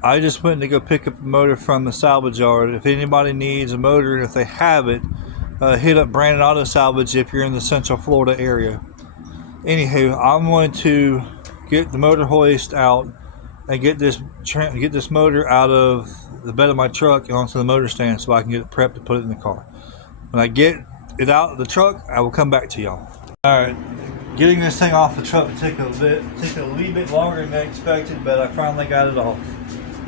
I just went to go pick up a motor from the salvage yard. If anybody needs a motor, and if they have it, hit up Brandon Auto Salvage if you're in the Central Florida area. Anywho, I'm going to get the motor hoist out and get this motor out of the bed of my truck and onto the motor stand so I can get it prepped to put it in the car. When I get it out of the truck, I will come back to y'all. Alright, getting this thing off the truck took a wee bit longer than I expected, but I finally got it off.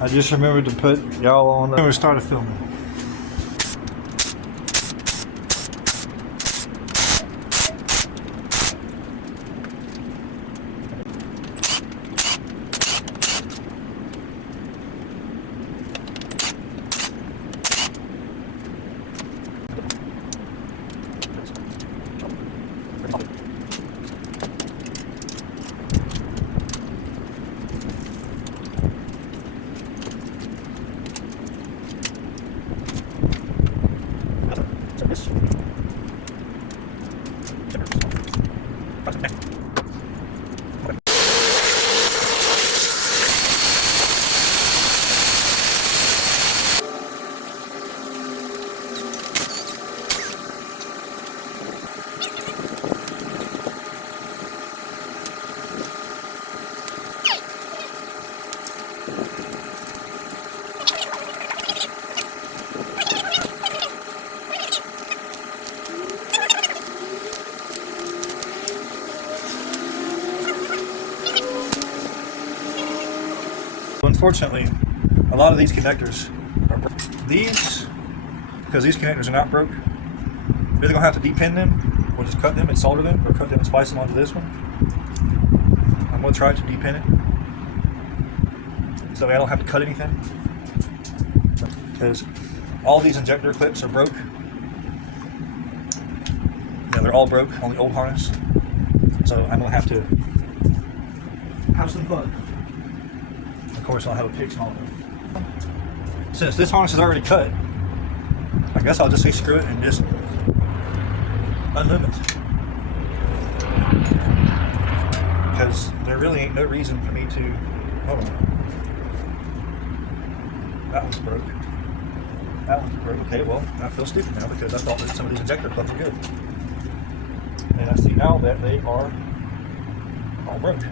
I just remembered to put y'all on and started filming. Unfortunately, a lot of these connectors are broke. Because these connectors are not broke, you're either going to have to depin them, or just cut them and solder them, or cut them and splice them onto this one. I'm going to try to depin it, so I don't have to cut anything. Because all these injector clips are broke. Yeah, they're all broke on the old harness. So I'm going to have to have some fun. Of course, I'll have a picture on it. Since this harness is already cut, I guess I'll just say screw it and just unlimit it. Because there really ain't no reason for me to. Hold on. That one's broke. That one's broke. Okay, well, I feel stupid now because I thought that some of these injector plugs were good. And I see now that they are all broke.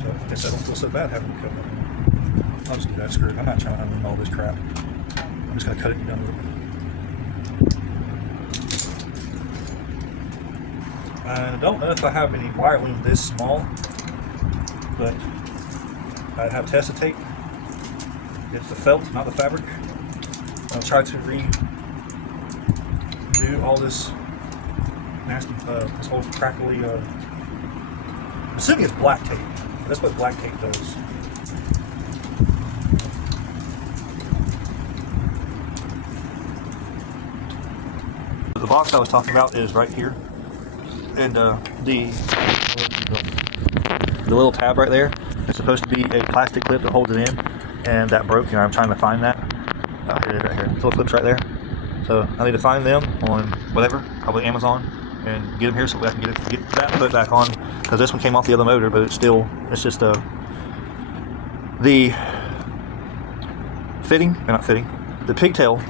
So I guess I don't feel so bad having to cut them. I'll just do that screw. I'm not trying to unload all this crap. I'm just going to cut it and be done with it. I don't know if I have any wire loom this small, but I have Tesa tape. It's the felt, not the fabric. I'll try to redo all this nasty, this old crackly, I'm assuming it's black tape. That's what black tape does. The box I was talking about is right here, and the little tab right there is supposed to be a plastic clip that holds it in, and that broke. And I'm trying to find that. Here it is right here. Little clips right there. So I need to find them on whatever, probably Amazon, and get them here so I can get that put back on. Because this one came off the other motor, but it's just the fitting, or not fitting, the pigtail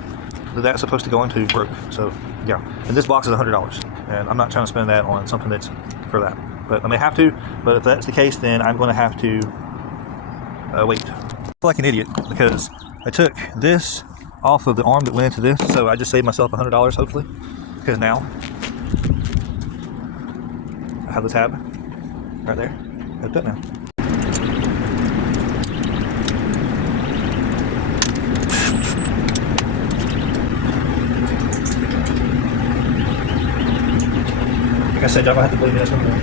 that that's supposed to go into broke. So yeah, and this box is $100, and I'm not trying to spend that on something that's for that. But I may have to. But if that's the case, then I'm going to have to wait. I feel like an idiot because I took this off of the arm that went into this, so I just saved myself $100 hopefully, because now I have the tab right there. Hooked up now. Like I said, y'all have to believe me, that's one more.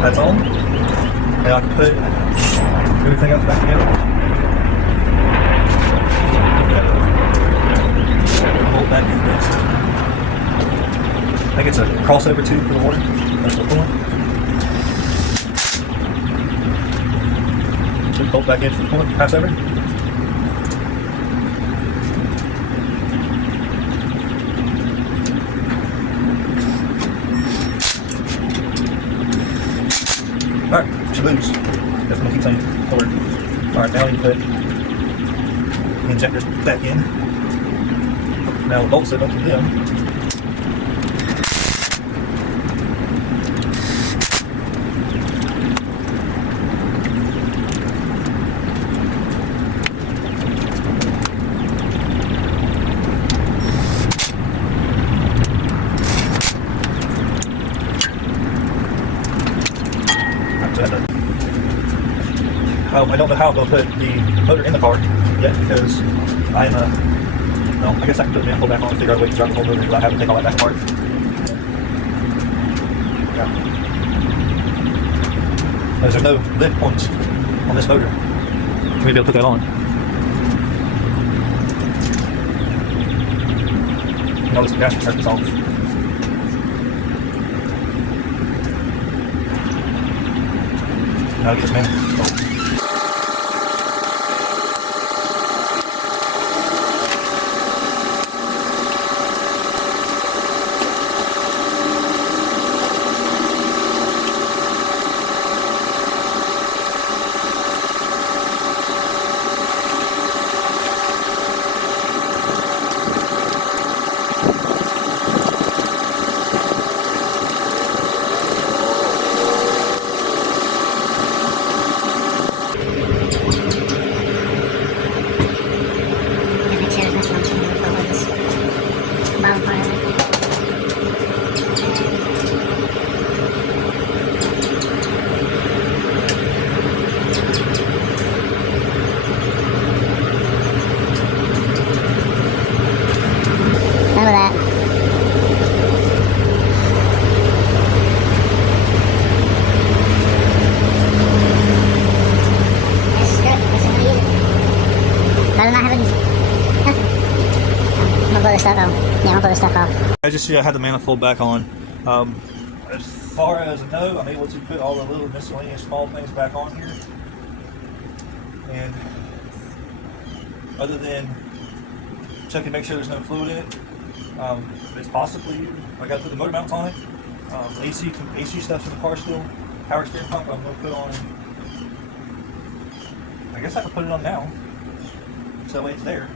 That's all. Now I can put everything else back together. Hold back in this. I think it's a crossover tube for the water. That's the point. Just bolt back in for the point. Pass over. you lose. That's going to keep saying forward. Alright, now you put the injectors back in. Now the bolts sit up to them. I don't know how I'm going to put the motor in the car yet because I am well, I guess I can put the manifold back on and figure out a way to drive the whole motor without having to take all that back apart. Yeah. There's no lift points on this motor. Maybe I'll put that on. Notice the gas circuit's off. Now get this manifold. I just had the manifold back on. As far as I know, I'm able to put all the little miscellaneous small things back on here. And other than checking to make sure there's no fluid in it, it's possibly, I got to put the motor mounts on it. AC stuff's in the car still. Power steering pump I'm going to put on. I guess I can put it on now. So that way it's there.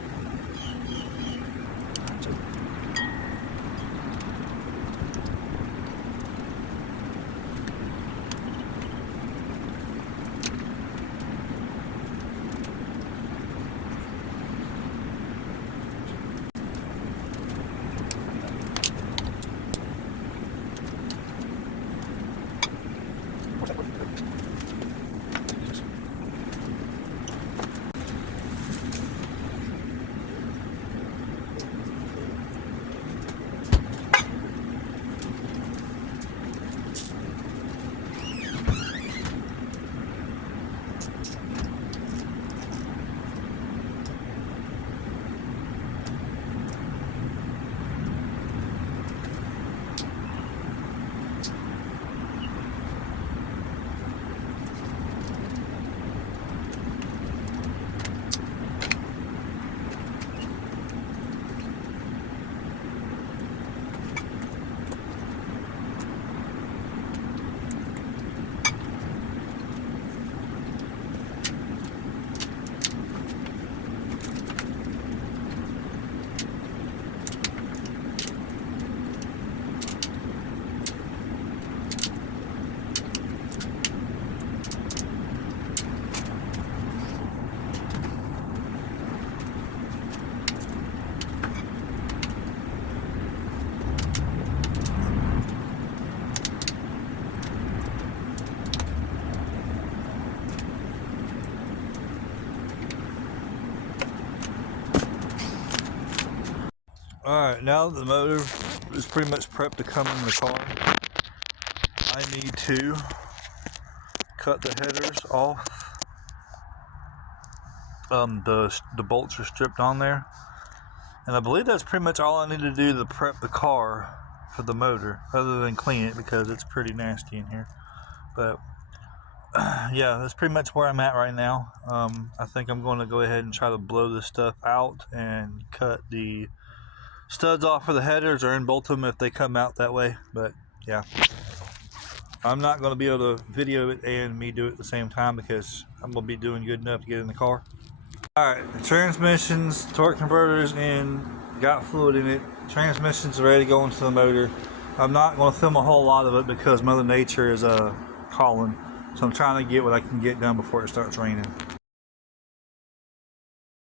Alright, now that the motor is pretty much prepped to come in the car, I need to cut the headers off. The bolts are stripped on there. And I believe that's pretty much all I need to do to prep the car for the motor, other than clean it because it's pretty nasty in here. But yeah, that's pretty much where I'm at right now. I think I'm going to go ahead and try to blow this stuff out and cut the studs off for the headers or unbolt them if they come out that way. But yeah. I'm not going to be able to video it and me do it at the same time because I'm going to be doing good enough to get in the car. Alright, the transmissions, torque converters in, got fluid in it. Transmission's ready to go into the motor. I'm not going to film a whole lot of it because Mother Nature is calling. So I'm trying to get what I can get done before it starts raining.